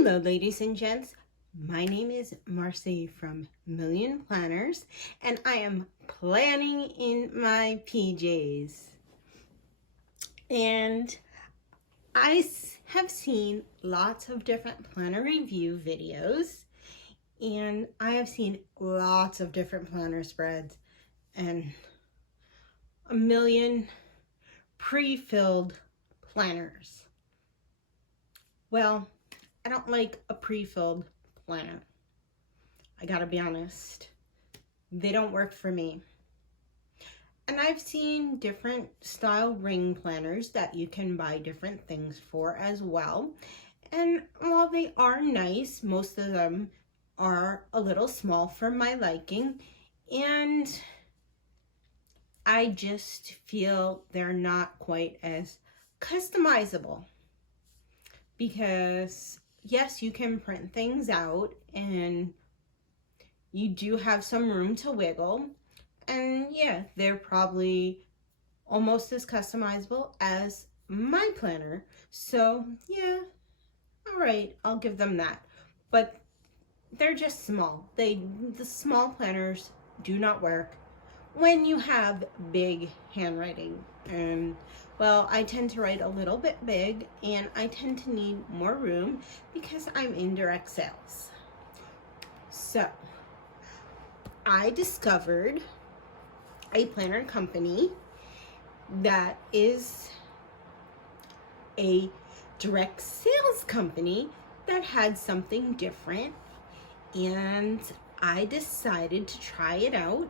Hello, ladies and gents. My name is Marcy from Million Planners, and I am planning in my PJs. And have seen lots of different planner review videos, and I have seen lots of different planner spreads and a million pre-filled planners. Well, I don't like a pre-filled planner. I gotta be honest. They don't work for me. And I've seen different style ring planners that you can buy different things for as well. And while they are nice, most of them are a little small for my liking. And I just feel they're not quite as customizable. Because yes, you can print things out and you do have some room to wiggle. And yeah, they're probably almost as customizable as my planner. So yeah, all right, I'll give them that. But they're just small. The small planners do not work when you have big handwriting. And well, I tend to write a little bit big, and I tend to need more room because I'm in direct sales. So I discovered a planner company that is a direct sales company that had something different, and I decided to try it out.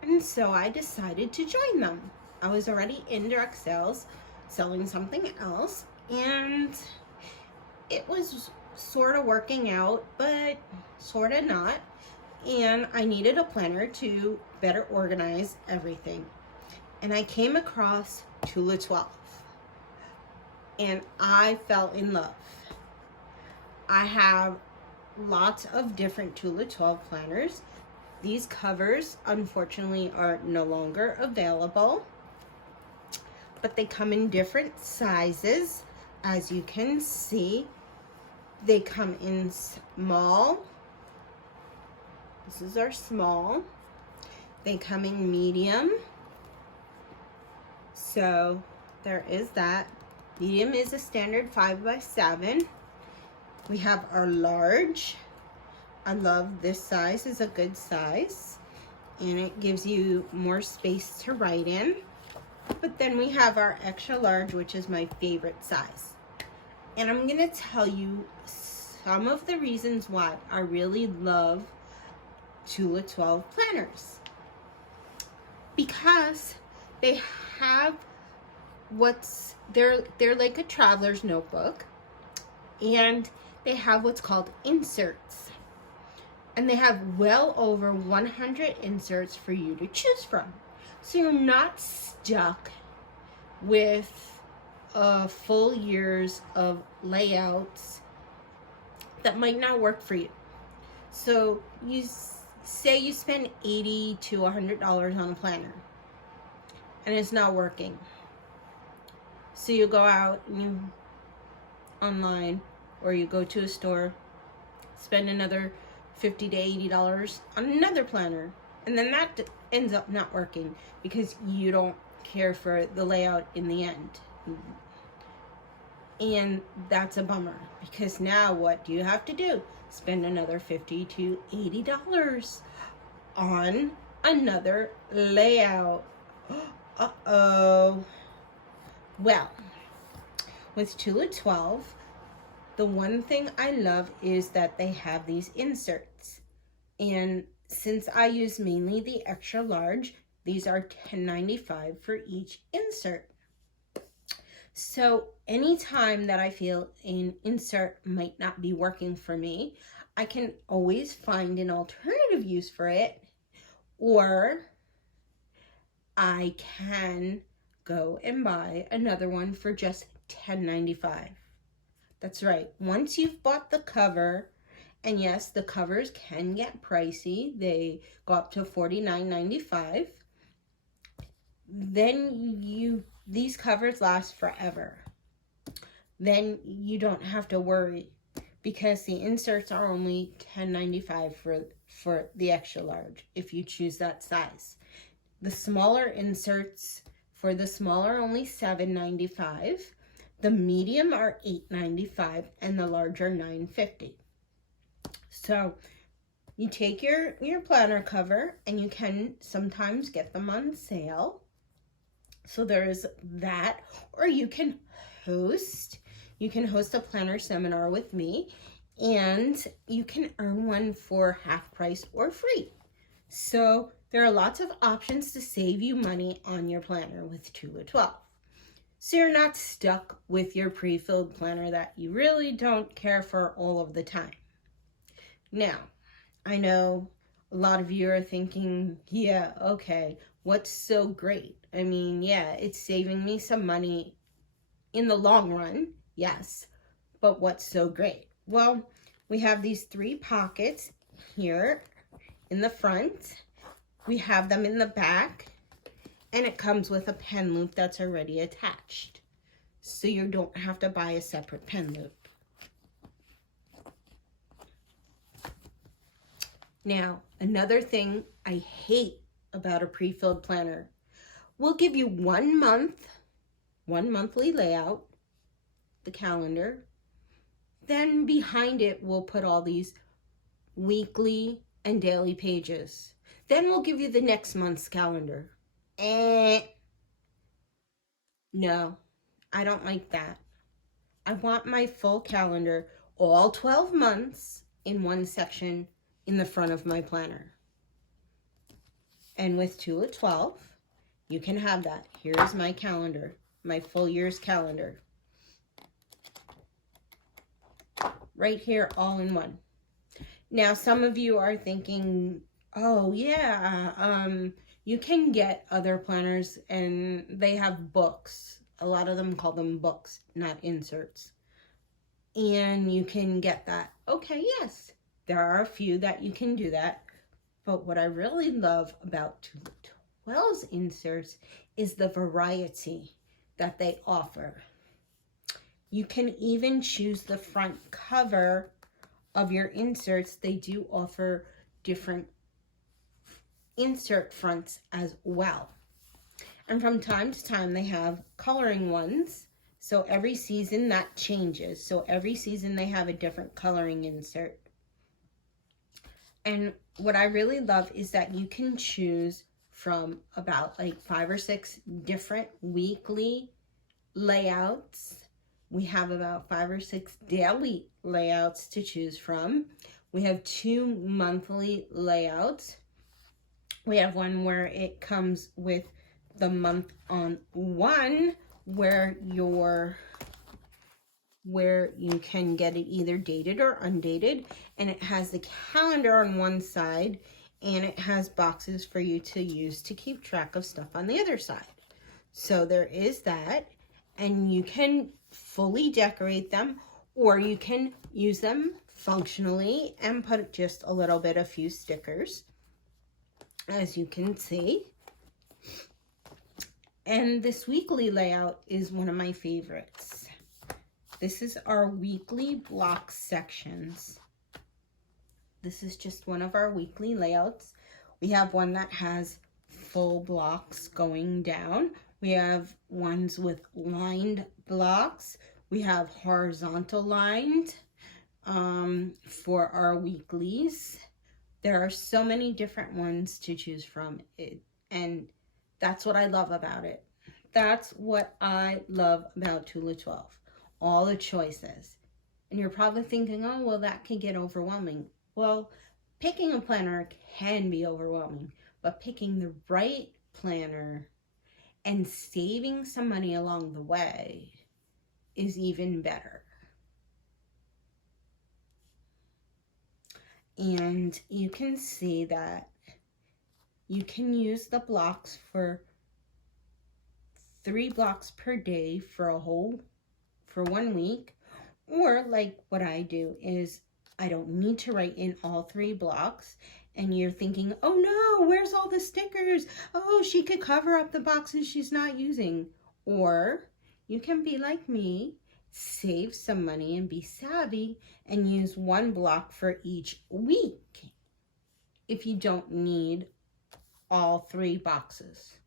And so I decided to join them. I was already in direct sales, selling something else, and it was sort of working out, but sort of not. And I needed a planner to better organize everything. And I came across TulaXii, and I fell in love. I have lots of different TulaXii planners. These covers, unfortunately, are no longer available, but they come in different sizes. As you can see, they come in small. This is our small. They come in medium. So there is that. Medium is a standard 5x7. We have our large. I love this size. It's a good size, and it gives you more space to write in. But then we have our extra large, which is my favorite size. And I'm gonna tell you some of the reasons why I really love TulaXii planners. Because they have they're like a traveler's notebook, and they have what's called inserts. And they have well over 100 inserts for you to choose from. So you're not stuck with full years of layouts that might not work for you. So you say you spend $80 to $100 on a planner and it's not working. So you go out and you online, or you go to a store, spend another $50 to $80 on another planner, and then that ends up not working because you don't care for the layout in the end. And that's a bummer, because now what do you have to do? Spend another $50 to $80 on another layout. Uh-oh. Well, with TulaXii, the one thing I love is that they have these inserts. And since I use mainly the extra large, these are $10.95 for each insert. So anytime that I feel an insert might not be working for me, I can always find an alternative use for it, or I can go and buy another one for just $10.95. That's right. Once you've bought the cover, and yes, the covers can get pricey. They go up to $49.95. Then these covers last forever. Then you don't have to worry, because the inserts are only $10.95 for the extra large if you choose that size. The smaller inserts for the smaller only $7.95. The medium are $8.95 and the large are $9.50. So you take your planner cover, and you can sometimes get them on sale. So there is that, or you can host a planner seminar with me, and you can earn one for half price or free. So there are lots of options to save you money on your planner with TulaXii. So you're not stuck with your pre-filled planner that you really don't care for all of the time. Now, I know a lot of you are thinking, yeah, okay, what's so great? I mean, yeah, it's saving me some money in the long run, yes, but what's so great? Well, we have these 3 pockets here in the front. We have them in the back, and it comes with a pen loop that's already attached. So you don't have to buy a separate pen loop. Now, another thing I hate about a pre-filled planner, we'll give you 1 month, 1 monthly layout, the calendar. Then behind it, we'll put all these weekly and daily pages. Then we'll give you the next month's calendar. No, I don't like that. I want my full calendar, all 12 months, in one section in the front of my planner. And with TulaXii, you can have that. Here's my calendar, my full year's calendar. Right here, all in one. Now, some of you are thinking, oh yeah, you can get other planners and they have books. A lot of them call them books, not inserts. And you can get that. Okay, yes, there are a few that you can do that. But what I really love about TulaXii's inserts is the variety that they offer. You can even choose the front cover of your inserts. They do offer different insert fronts as well. And from time to time, they have coloring ones. So every season that changes. So every season they have a different coloring insert. And what I really love is that you can choose from about like 5 or 6 different weekly layouts. We have about 5 or 6 daily layouts to choose from. We have 2 monthly layouts. We have one where it comes with the month on one, where you can get it either dated or undated, and it has the calendar on one side, and it has boxes for you to use to keep track of stuff on the other side. So there is that, and you can fully decorate them, or you can use them functionally and put just a little bit, a few stickers, as you can see. And this weekly layout is one of my favorites. This is our weekly block sections. This is just one of our weekly layouts. We have one that has full blocks going down. We have ones with lined blocks. We have horizontal lined for our weeklies. There are so many different ones to choose from, and that's what I love about it. That's what I love about TulaXii, all the choices. And you're probably thinking, oh, well, that can get overwhelming. Well, picking a planner can be overwhelming, but picking the right planner and saving some money along the way is even better. And you can see that you can use the blocks for 3 blocks per day for 1 week. Or like what I do is I don't need to write in all 3 blocks. And you're thinking, oh no, where's all the stickers? Oh, she could cover up the boxes she's not using. Or you can be like me save some money and be savvy and use one block for each week if you don't need all 3 boxes.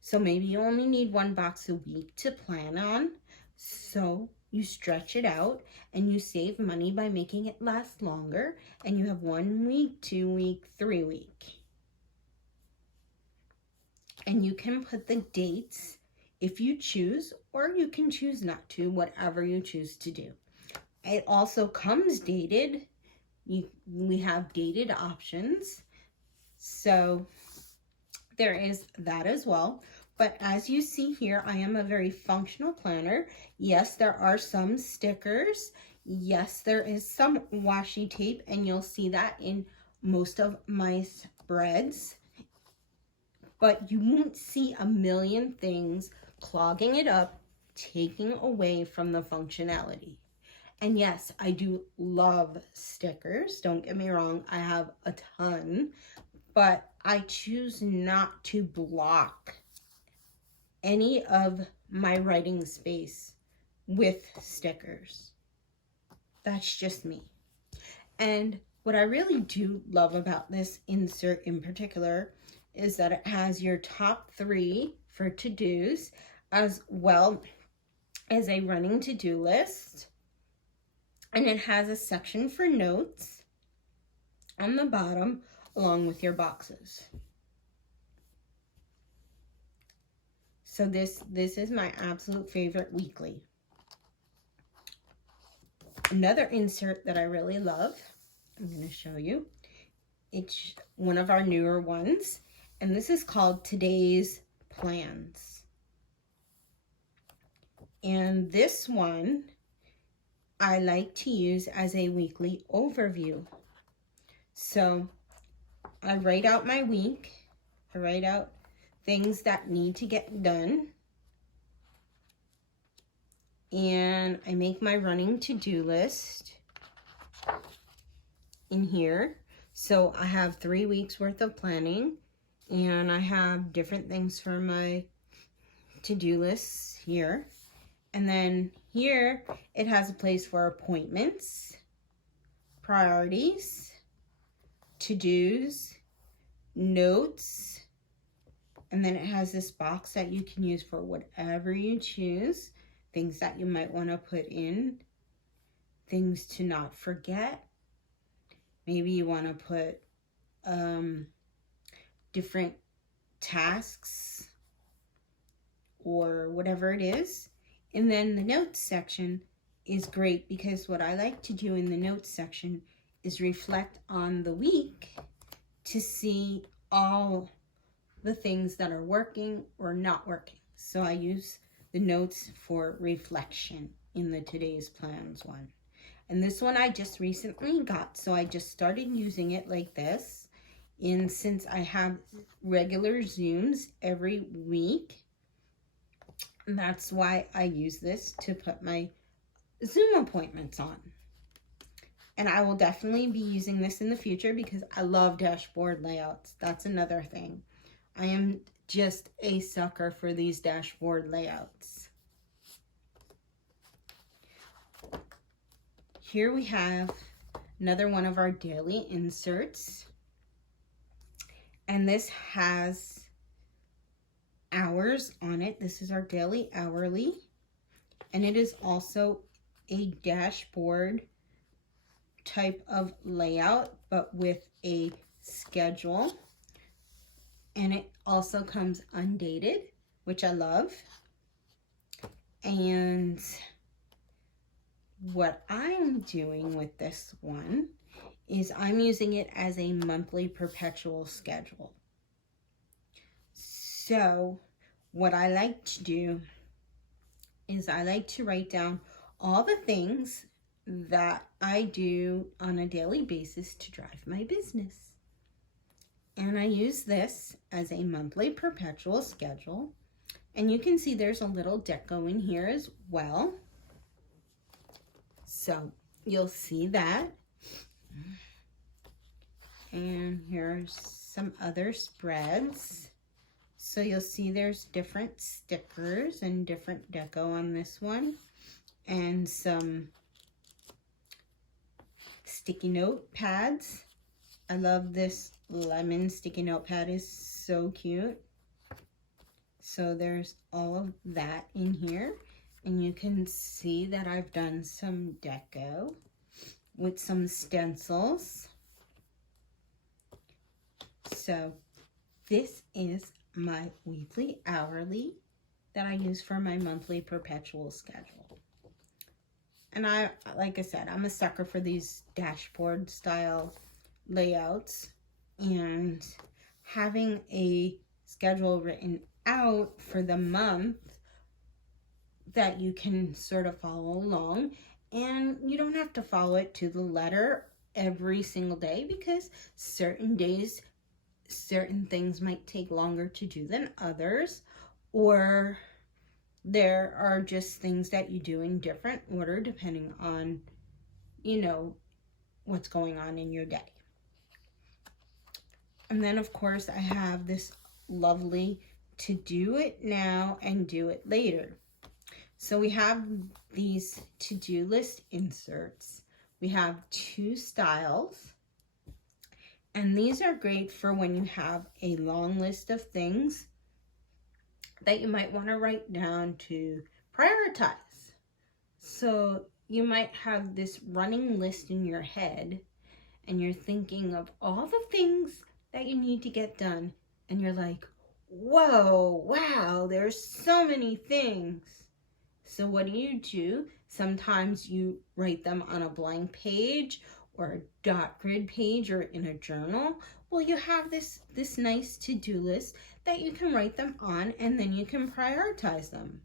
So maybe you only need 1 box a week to plan on. So you stretch it out and you save money by making it last longer, and you have 1 week, 2 week, 3 week. And you can put the dates if you choose, or you can choose not to, whatever you choose to do. It also comes dated. We have dated options. So there is that as well. But as you see here, I am a very functional planner. Yes, there are some stickers. Yes, there is some washi tape, and you'll see that in most of my spreads. But you won't see a million things clogging it up, taking away from the functionality. And yes, I do love stickers. Don't get me wrong, I have a ton, but I choose not to block any of my writing space with stickers. That's just me. And what I really do love about this insert in particular is that it has your top 3 for to-dos, as well as a running to-do list. And it has a section for notes on the bottom, along with your boxes. So this is my absolute favorite weekly. Another insert that I really love, I'm going to show you. It's one of our newer ones, and this is called Today's Plans. And this one I like to use as a weekly overview. So I write out my week. I write out things that need to get done. And I make my running to-do list in here. So I have 3 weeks worth of planning, and I have different things for my to-do lists here. And then here it has a place for appointments, priorities, to-dos, notes, and then it has this box that you can use for whatever you choose, things that you might want to put in, things to not forget. Maybe you want to put different tasks or whatever it is. And then the notes section is great, because what I like to do in the notes section is reflect on the week to see all the things that are working or not working. So I use the notes for reflection in the Today's Plans one. And this one I just recently got, so I just started using it like this. And since I have regular Zooms every week, that's why I use this to put my Zoom appointments on. And I will definitely be using this in the future because I love dashboard layouts. That's another thing. I am just a sucker for these dashboard layouts. Here we have another one of our daily inserts. And this has hours on it. This is our daily hourly. And it is also a dashboard type of layout, but with a schedule. And it also comes undated, which I love. And what I'm doing with this one is I'm using it as a monthly perpetual schedule. So what I like to do is I like to write down all the things that I do on a daily basis to drive my business. And I use this as a monthly perpetual schedule. And you can see there's a little deco in here as well. So you'll see that. And here's some other spreads. So you'll see there's different stickers and different deco on this one. and some sticky note pads. I love this lemon sticky note pad, is so cute. So there's all of that in here, and you can see that I've done some deco with some stencils. So this is my weekly hourly that I use for my monthly perpetual schedule. And like I said, I'm a sucker for these dashboard style layouts, and having a schedule written out for the month that you can sort of follow along, and you don't have to follow it to the letter every single day, because certain days certain things might take longer to do than others, or there are just things that you do in different order depending on, you know, what's going on in your day. And then of course I have this lovely to do it now and do it later. So we have these to-do list inserts. We have 2 styles, and these are great for when you have a long list of things that you might want to write down to prioritize. So you might have this running list in your head, and you're thinking of all the things that you need to get done, and you're like, whoa, wow, there's so many things. So what do? Sometimes you write them on a blank page or a dot grid page or in a journal. Well, you have this nice to-do list that you can write them on, and then you can prioritize them.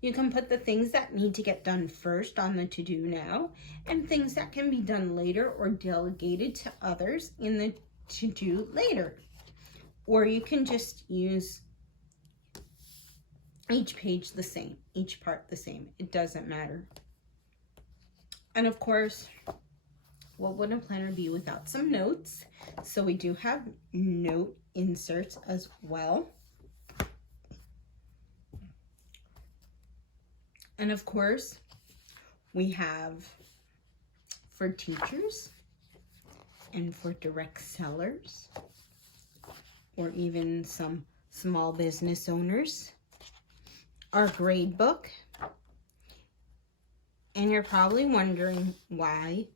You can put the things that need to get done first on the to-do now, and things that can be done later or delegated to others in the to-do later. Or you can just use each page the same, each part the same. It doesn't matter. And of course, what would a planner be without some notes? So we do have note inserts as well. And of course, we have for teachers and for direct sellers, or even some small business owners, our grade book. And you're probably wondering why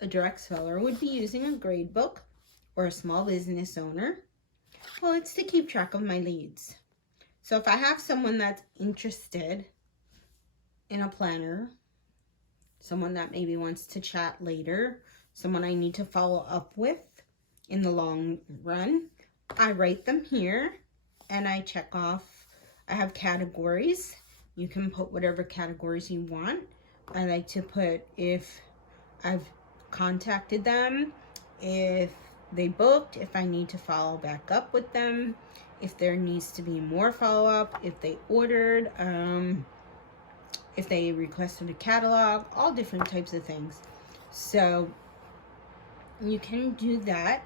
a direct seller would be using a grade book, or a small business owner. Well, it's to keep track of my leads. So if I have someone that's interested in a planner, someone that maybe wants to chat later, someone I need to follow up with in the long run, I write them here and I check off. I have categories. You can put whatever categories you want. I like to put if I've contacted them, if they booked, if I need to follow back up with them, if there needs to be more follow-up, if they ordered, if they requested a catalog, all different types of things. So you can do that.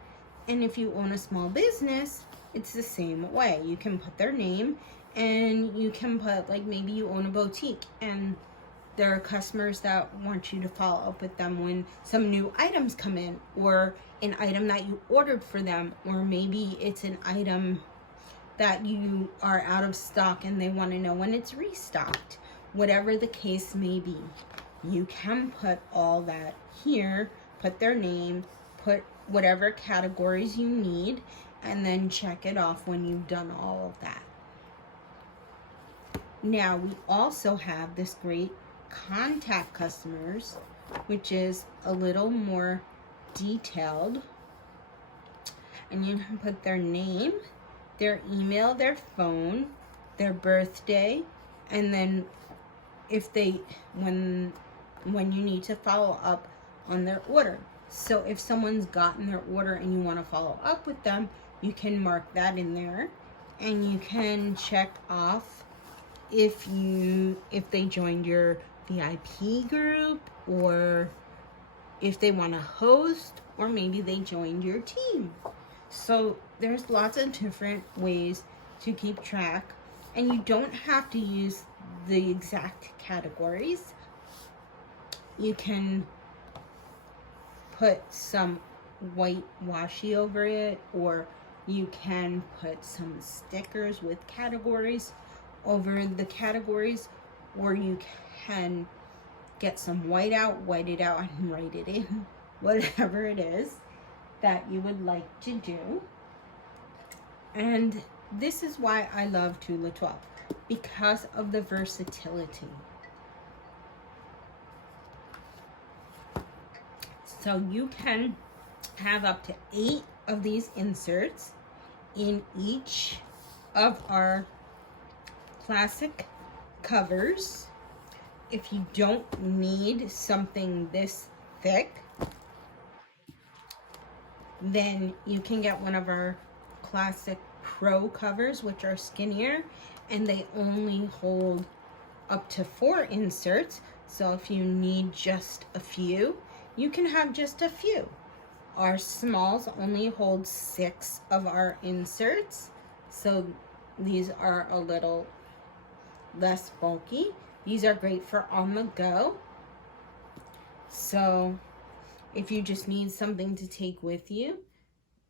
And if you own a small business, it's the same way. You can put their name, and you can put, like, maybe you own a boutique and there are customers that want you to follow up with them when some new items come in, or an item that you ordered for them, or maybe it's an item that you are out of stock and they want to know when it's restocked. Whatever the case may be, you can put all that here, put their name, put whatever categories you need, and then check it off when you've done all of that. Now, we also have this great contact customers, which is a little more detailed, and you can put their name, their email, their phone, their birthday, and then if they when you need to follow up on their order. So if someone's gotten their order and you want to follow up with them, you can mark that in there, and you can check off if they joined your VIP group, or if they want to host, or maybe they joined your team. So there's lots of different ways to keep track, and you don't have to use the exact categories. You can put some white washi over it, or you can put some stickers with categories over the categories, or you can get some white it out and write it in. Whatever it is that you would like to do. And this is why I love Tula 12, because of the versatility. So you can have up to 8 of these inserts in each of our classic covers. If you don't need something this thick, then you can get one of our classic pro covers, which are skinnier, and they only hold up to 4 inserts. So if you need just a few, you can have just a few. Our smalls only hold 6 of our inserts, so these are a little less bulky. These are great for on the go. So if you just need something to take with you,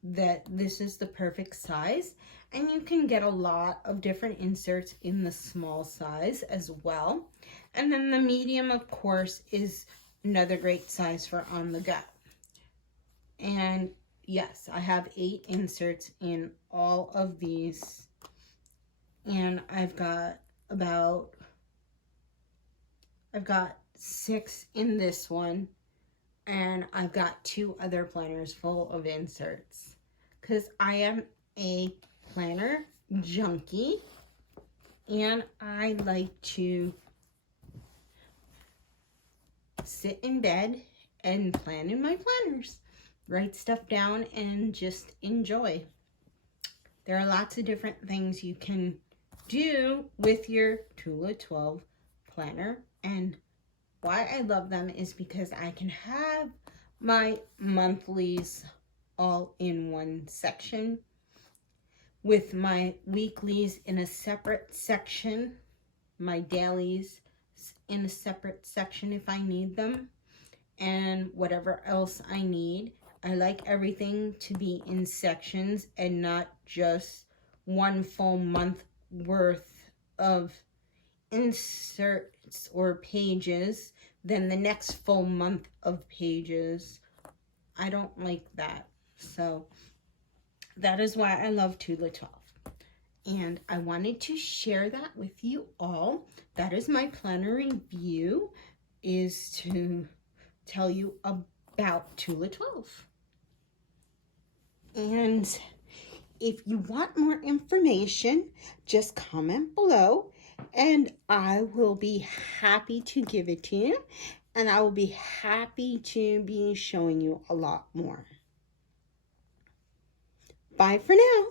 this is the perfect size. And you can get a lot of different inserts in the small size as well. And then the medium, of course, is another great size for on the go. And yes, I have 8 inserts in all of these. And I've got 6 in this one. And I've got 2 other planners full of inserts, because I am a planner junkie and I like to sit in bed and plan in my planners, write stuff down, and just enjoy. There are lots of different things you can do with your Tula 12 planner, and why I love them is because I can have my monthlies all in one section, with my weeklies in a separate section, my dailies in a separate section if I need them, and whatever else I need. I like everything to be in sections and not just one full month worth of inserts or pages, then the next full month of pages. I don't like that. So that is why I love Tula 12. And I wanted to share that with you all. That is my planner review, is to tell you about Tula 12. And if you want more information, just comment below and I will be happy to give it to you. And I will be happy to be showing you a lot more. Bye for now.